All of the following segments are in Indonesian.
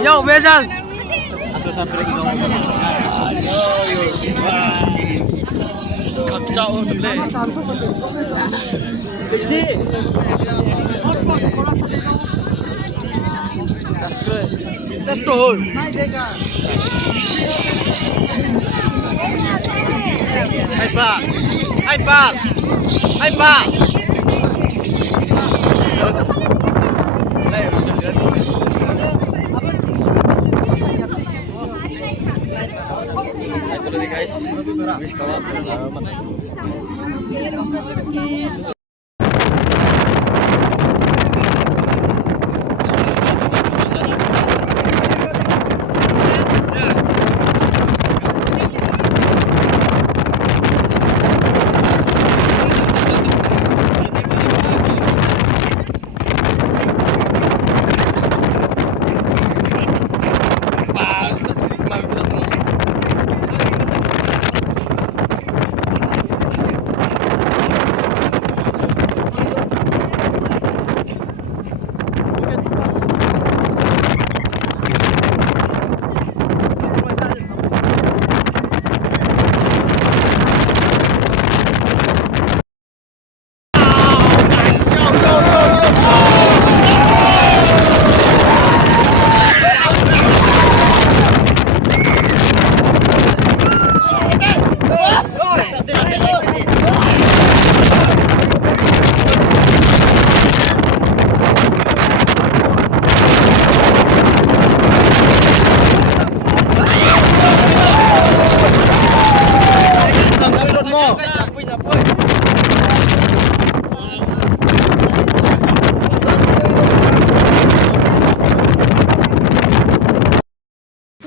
Yo, Bezal. Kacau tu le. That's the hole. High pass. High pass. High pass.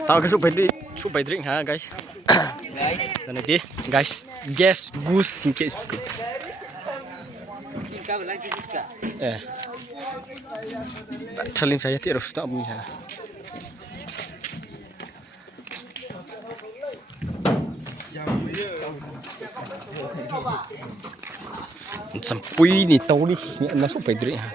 Tahu ke supaya drink ha guys. Dan nanti guys guess goose in case. Salim saya terus tak punya. Sampui ni tahu ni nak supaya drink ha.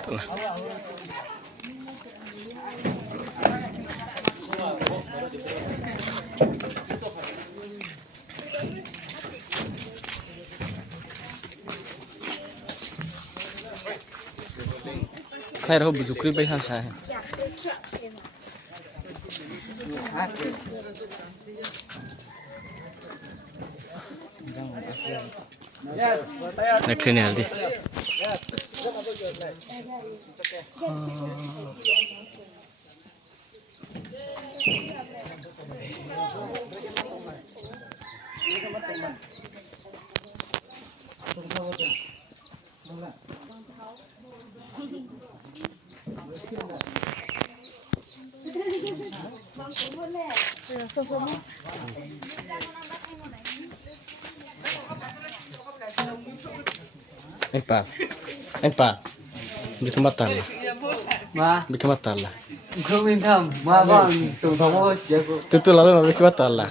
Khai rồi bụi bay sang sai. Này clean này đi. Anh pa, bikin batal lah. Bikin batal lah. Kau minta, bang, tu kamu siapa? Itu lalu bikin batal lah.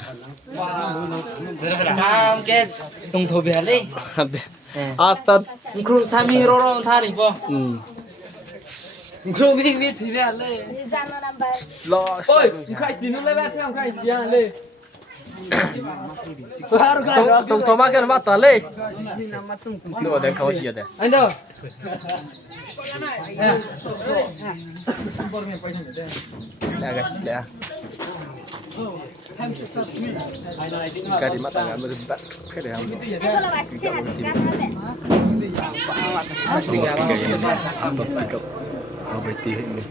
Kam ke, tung thau biar Ada. Asta. Kau sami roro thari po. Kau big biar Loh. Oi, kau istirahat le, baca kau istirahat le. Tung makan batal le. Lu ada kau sih ada. Ando. Dah guys, dah. Kari mata nggak berdebat, kari ham. Tiga ini, apa beti ini?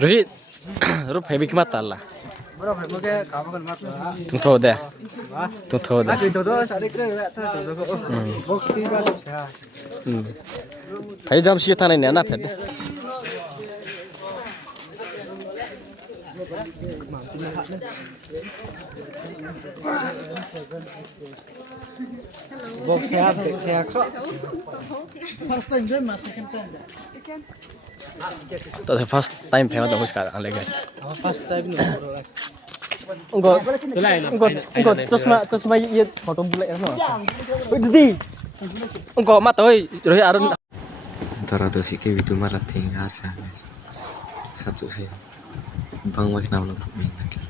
Rohit, rup heavy mata lah. Berapa? Mungkin kamu kan mata. Tung tahu dah. Tung tahu dah. Itu tu saya kira tak tahu. Box tiga tu saya. Hai jam sih tanah ini anak pede. Box theo kok. तो first time famous तो कुछ कर ले guys First time nih. Enggak terus ये photo bullet है ना Didi enggak mat oi rồi Arun Antara tuh si Kewi itu malah tinggal sih, satu sih, bang makin nama lagi.